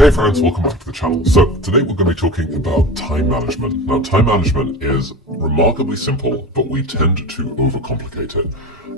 Hey friends, welcome back to the channel. So today we're going to be talking about time management. Now time management is remarkably simple, but we tend to overcomplicate it.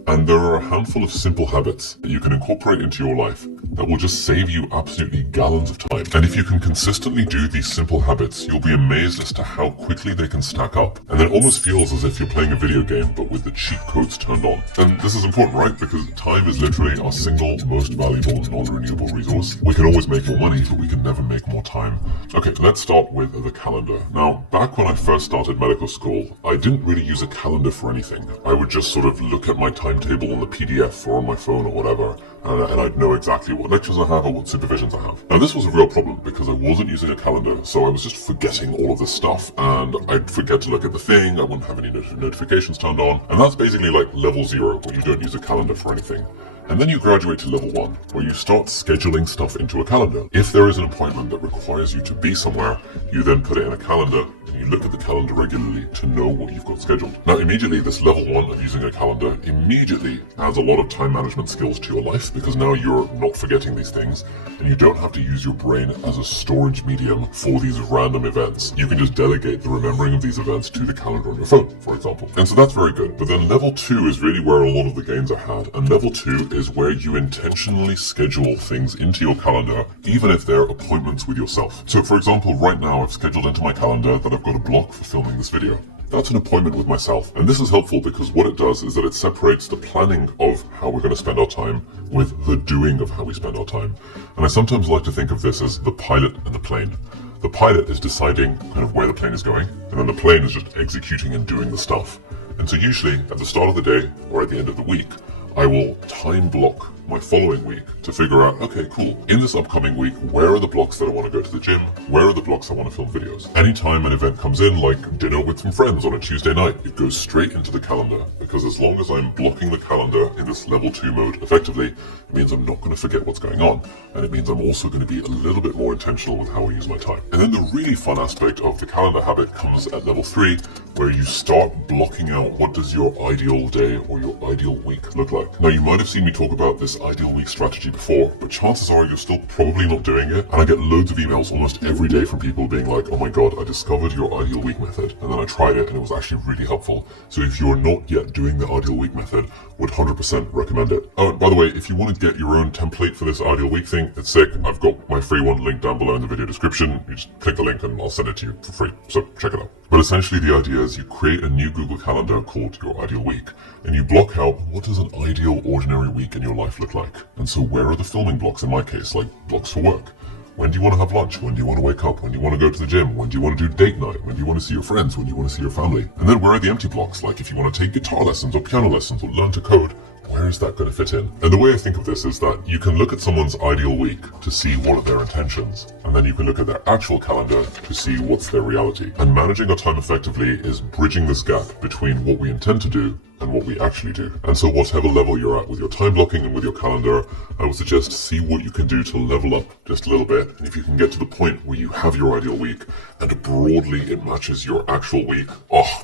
And there are a handful of simple habits that you can incorporate into your life that will just save you absolutely gallons of time. And if you can consistently do these simple habits, you'll be amazed as to how quickly they can stack up. And it almost feels as if you're playing a video game, but with the cheat codes turned on. And this is important, right? Because time is literally our single most valuable non-renewable resource. We can always make more money, but we can never make more time. Okay, let's start with the calendar. Now, back when I first started medical school, I didn't really use a calendar for anything. I would just sort of look at my timetable on the PDF or on my phone or whatever, and I'd know exactly what lectures I have or what supervisions I have. Now, this was a real problem because I wasn't using a calendar, so I was just forgetting all of this stuff, and I'd forget to look at the thing, I wouldn't have any notifications turned on, and that's basically like level 0, where you don't use a calendar for anything. And then you graduate to level 1, where you start scheduling stuff into a calendar. If there is an appointment that requires you to be somewhere, you then put it in a calendar, and you look at the calendar regularly to know what you've got scheduled. Now immediately, this level 1 of using a calendar immediately adds a lot of time management skills to your life, because now you're not forgetting these things, and you don't have to use your brain as a storage medium for these random events. You can just delegate the remembering of these events to the calendar on your phone, for example. And so that's very good. But then level 2 is really where a lot of the gains are had, and level 2 is where you intentionally schedule things into your calendar, even if they're appointments with yourself. So for example, right now I've scheduled into my calendar that I've got a block for filming this video. That's an appointment with myself, and this is helpful because what it does is that it separates the planning of how we're going to spend our time with the doing of how we spend our time. And I sometimes like to think of this as the pilot and the plane. The pilot is deciding kind of where the plane is going, and then the plane is just executing and doing the stuff. And so usually at the start of the day or at the end of the week, I will time block my following week to figure out, okay, cool, in this upcoming week, where are the blocks that I want to go to the gym? Where are the blocks I want to film videos? Anytime an event comes in, like dinner with some friends on a Tuesday night, it goes straight into the calendar, because as long as I'm blocking the calendar in this level 2 mode effectively, it means I'm not going to forget what's going on, and it means I'm also going to be a little bit more intentional with how I use my time. And then the really fun aspect of the calendar habit comes at level 3, where you start blocking out what does your ideal day or your ideal week look like. Now, you might have seen me talk about this ideal week strategy before, but chances are you're still probably not doing it. And I get loads of emails almost every day from people being like, oh my god, I discovered your ideal week method, and then I tried it and it was actually really helpful. So if you're not yet doing the ideal week method, would 100% recommend it. Oh, and by the way, if you want to get your own template for this ideal week thing, it's sick. I've got my free one linked down below in the video description. You just click the link and I'll send it to you for free, so check it out. But essentially the idea is you create a new Google Calendar called your ideal week, and you block out what does an ideal ordinary week in your life look like. And so where are the filming blocks in my case, like blocks for work? When do you want to have lunch? When do you want to wake up? When do you want to go to the gym? When do you want to do date night? When do you want to see your friends? When do you want to see your family? And then where are the empty blocks? Like if you want to take guitar lessons or piano lessons or learn to code, where is that going to fit in? And the way I think of this is that you can look at someone's ideal week to see what are their intentions, and then you can look at their actual calendar to see what's their reality. And managing our time effectively is bridging this gap between what we intend to do and what we actually do. And so whatever level you're at with your time blocking and with your calendar, I would suggest see what you can do to level up just a little bit. And if you can get to the point where you have your ideal week and broadly it matches your actual week,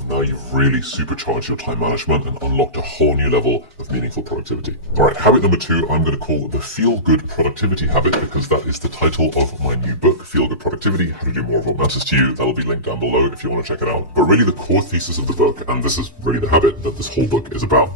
now you've really supercharged your time management and unlocked a whole new level of meaningful productivity. All right, habit number 2, I'm going to call the Feel Good Productivity habit, because that is the title of my new book, Feel Good Productivity, How to Do More of What Matters to You. That'll be linked down below if you want to check it out. But really the core thesis of the book, and this is really the habit that this whole book is about,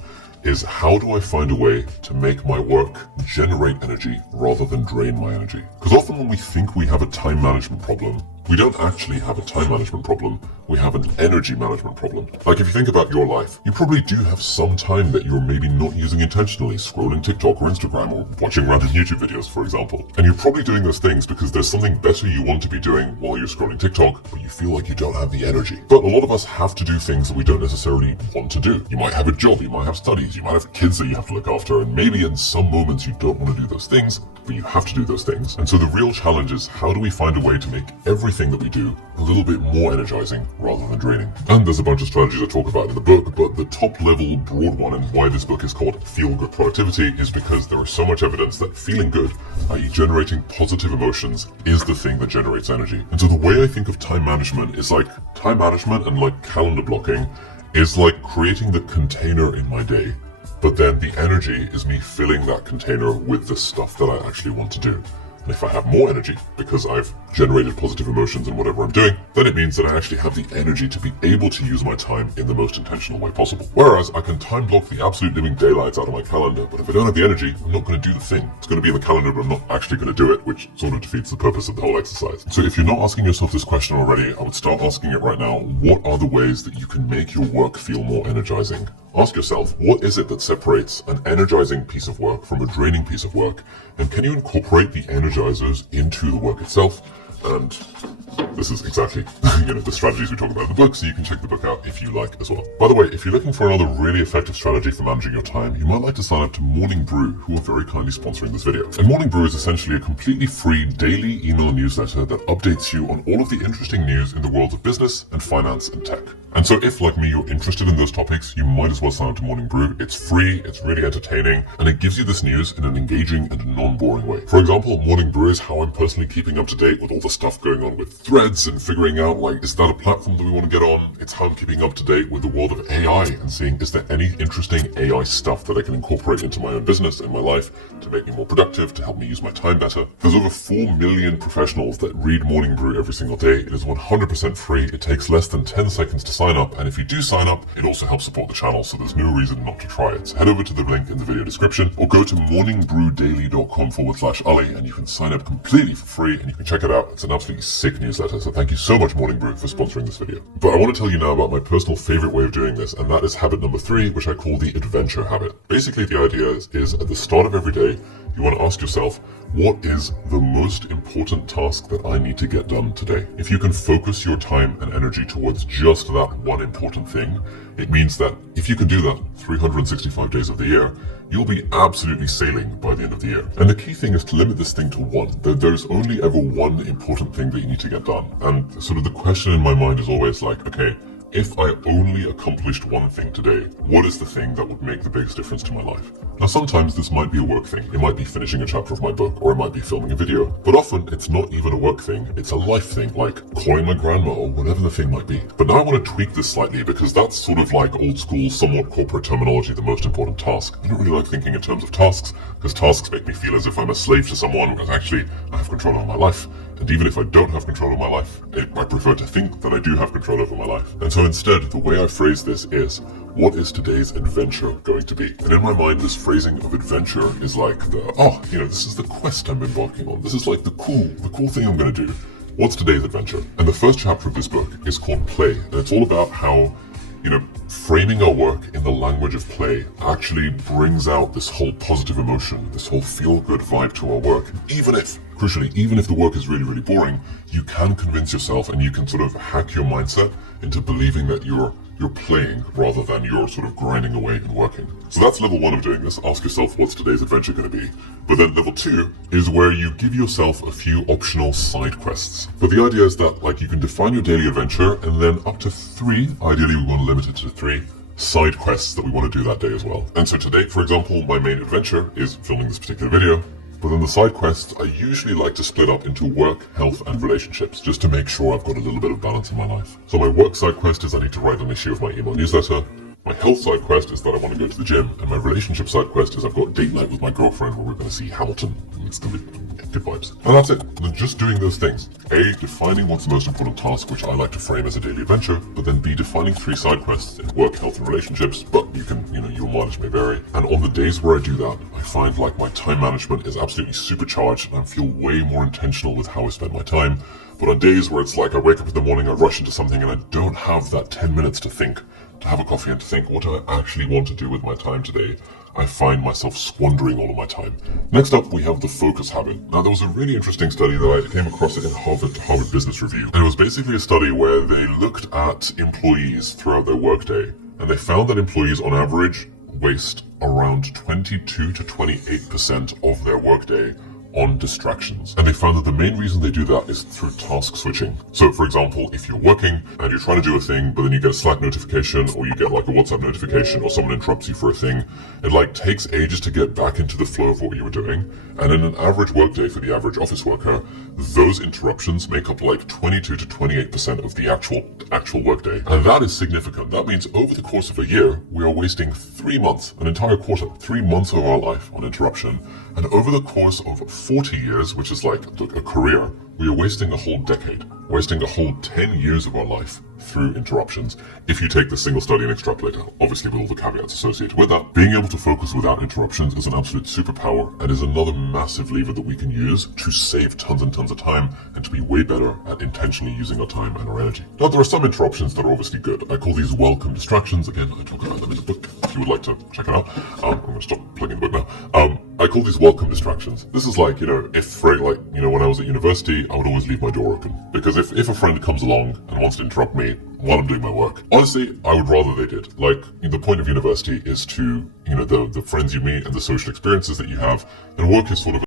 is how do I find a way to make my work generate energy rather than drain my energy? Because often when we think we have a time management problem, we don't actually have a time management problem, we have an energy management problem. Like if you think about your life, you probably do have some time that you're maybe not using intentionally, scrolling TikTok or Instagram or watching random YouTube videos, for example. And you're probably doing those things because there's something better you want to be doing while you're scrolling TikTok, but you feel like you don't have the energy. But a lot of us have to do things that we don't necessarily want to do. You might have a job, you might have studies, you might have kids that you have to look after, and maybe in some moments you don't want to do those things, but you have to do those things. And so the real challenge is, how do we find a way to make everything that we do a little bit more energizing rather than draining? And there's a bunch of strategies I talk about in the book, but the top level broad one, and why this book is called Feel Good Productivity, is because there is so much evidence that feeling good, i.e. generating positive emotions, is the thing that generates energy. And so the way I think of time management is like time management and like calendar blocking is like creating the container in my day. But then the energy is me filling that container with the stuff that I actually want to do. And if I have more energy, because I've generated positive emotions in whatever I'm doing, then it means that I actually have the energy to be able to use my time in the most intentional way possible. Whereas I can time block the absolute living daylights out of my calendar, but if I don't have the energy, I'm not going to do the thing. It's going to be in the calendar, but I'm not actually going to do it, which sort of defeats the purpose of the whole exercise. So if you're not asking yourself this question already, I would start asking it right now. What are the ways that you can make your work feel more energizing? Ask yourself, what is it that separates an energizing piece of work from a draining piece of work? And can you incorporate the energizers into the work itself? And this is exactly, the strategies we talk about in the book, so you can check the book out if you like as well. By the way, if you're looking for another really effective strategy for managing your time, you might like to sign up to Morning Brew, who are very kindly sponsoring this video. And Morning Brew is essentially a completely free daily email newsletter that updates you on all of the interesting news in the world of business and finance and tech. And so if, like me, you're interested in those topics, you might as well sign up to Morning Brew. It's free, it's really entertaining, and it gives you this news in an engaging and non-boring way. For example, Morning Brew is how I'm personally keeping up to date with all the stuff going on with Threads and figuring out, is that a platform that we want to get on? It's how I'm keeping up to date with the world of AI and seeing, is there any interesting AI stuff that I can incorporate into my own business and my life to make me more productive, to help me use my time better? There's over 4 million professionals that read Morning Brew every single day. It is 100% free. It takes less than 10 seconds to sign up, and if you do sign up, it also helps support the channel, so there's no reason not to try it. So head over to the link in the video description, or go to morningbrewdaily.com/Ali, and you can sign up completely for free, and you can check it out. It's an absolutely sick newsletter, so thank you so much, Morning Brew, for sponsoring this video. But I want to tell you now about my personal favorite way of doing this, and that is habit number 3, which I call the adventure habit. Basically, the idea is at the start of every day, you want to ask yourself, what is the most important task that I need to get done today? If you can focus your time and energy towards just that one important thing, it means that if you can do that 365 days of the year, you'll be absolutely sailing by the end of the year. And the key thing is to limit this thing to one. There's only ever one important thing that you need to get done. And sort of the question in my mind is always okay, if I only accomplished one thing today, what is the thing that would make the biggest difference to my life? Now, sometimes this might be a work thing. It might be finishing a chapter of my book, or it might be filming a video. But often, it's not even a work thing. It's a life thing, like calling my grandma, or whatever the thing might be. But now I want to tweak this slightly, because that's sort of like old school, somewhat corporate terminology, the most important task. I don't really like thinking in terms of tasks, because tasks make me feel as if I'm a slave to someone, whereas actually, I have control over my life. And even if I don't have control of my life, I prefer to think that I do have control over my life. And so instead, the way I phrase this is, what is today's adventure going to be? And in my mind, this phrasing of adventure is like this is the quest I'm embarking on. This is like the cool thing I'm going to do. What's today's adventure? And the first chapter of this book is called Play. And it's all about how framing our work in the language of play actually brings out this whole positive emotion, this whole feel-good vibe to our work. Crucially, even if the work is really, really boring, you can convince yourself and you can sort of hack your mindset into believing that you're playing rather than you're sort of grinding away and working. So that's level 1 of doing this. Ask yourself, what's today's adventure going to be? But then level 2 is where you give yourself a few optional side quests. But the idea is that you can define your daily adventure and then up to 3, ideally we want to limit it to 3, side quests that we want to do that day as well. And so today, for example, my main adventure is filming this particular video. But then the side quests, I usually like to split up into work, health, and relationships, just to make sure I've got a little bit of balance in my life. So my work side quest is I need to write an issue of my email newsletter. My health side quest is that I want to go to the gym. And my relationship side quest is I've got date night with my girlfriend where we're going to see Hamilton. And it's going to be good vibes. And that's it. And just doing those things. A, defining what's the most important task, which I like to frame as a daily adventure. But then B, defining 3 side quests in work, health, and relationships. But you can, your mileage may vary. And on the days where I do that, I find my time management is absolutely supercharged and I feel way more intentional with how I spend my time. But on days where it's I wake up in the morning, I rush into something and I don't have that 10 minutes to think, to have a coffee and to think, what do I actually want to do with my time today? I find myself squandering all of my time. Next up, we have the focus habit. Now, there was a really interesting study that I came across in Harvard Business Review. And it was basically a study where they looked at employees throughout their workday. And they found that employees on average waste around 22 to 28% of their workday on distractions. And they found that the main reason they do that is through task switching. So for example, if you're working and you're trying to do a thing, but then you get a Slack notification or you get a WhatsApp notification or someone interrupts you for a thing, it takes ages to get back into the flow of what you were doing. And in an average workday for the average office worker, those interruptions make up 22 to 28% of the actual workday. And that is significant. That means over the course of a year, we are wasting 3 months, an entire quarter, 3 months of our life on interruption. And over the course of 40 years, which is like a career, we are wasting a whole decade, wasting a whole 10 years of our life through interruptions. If you take the single study and extrapolate out, obviously with all the caveats associated with that, being able to focus without interruptions is an absolute superpower and is another massive lever that we can use to save tons and tons of time and to be way better at intentionally using our time and our energy. Now, there are some interruptions that are obviously good. I call these welcome distractions. Again, I talk about them in the book if you would like to check it out. I'm going to stop plugging the book now. I call these welcome distractions. This is like, when I was at university, I would always leave my door open. Because if a friend comes along and wants to interrupt me while I'm doing my work, honestly, I would rather they did. Like, the point of university is to, the friends you meet and the social experiences that you have, and work is sort of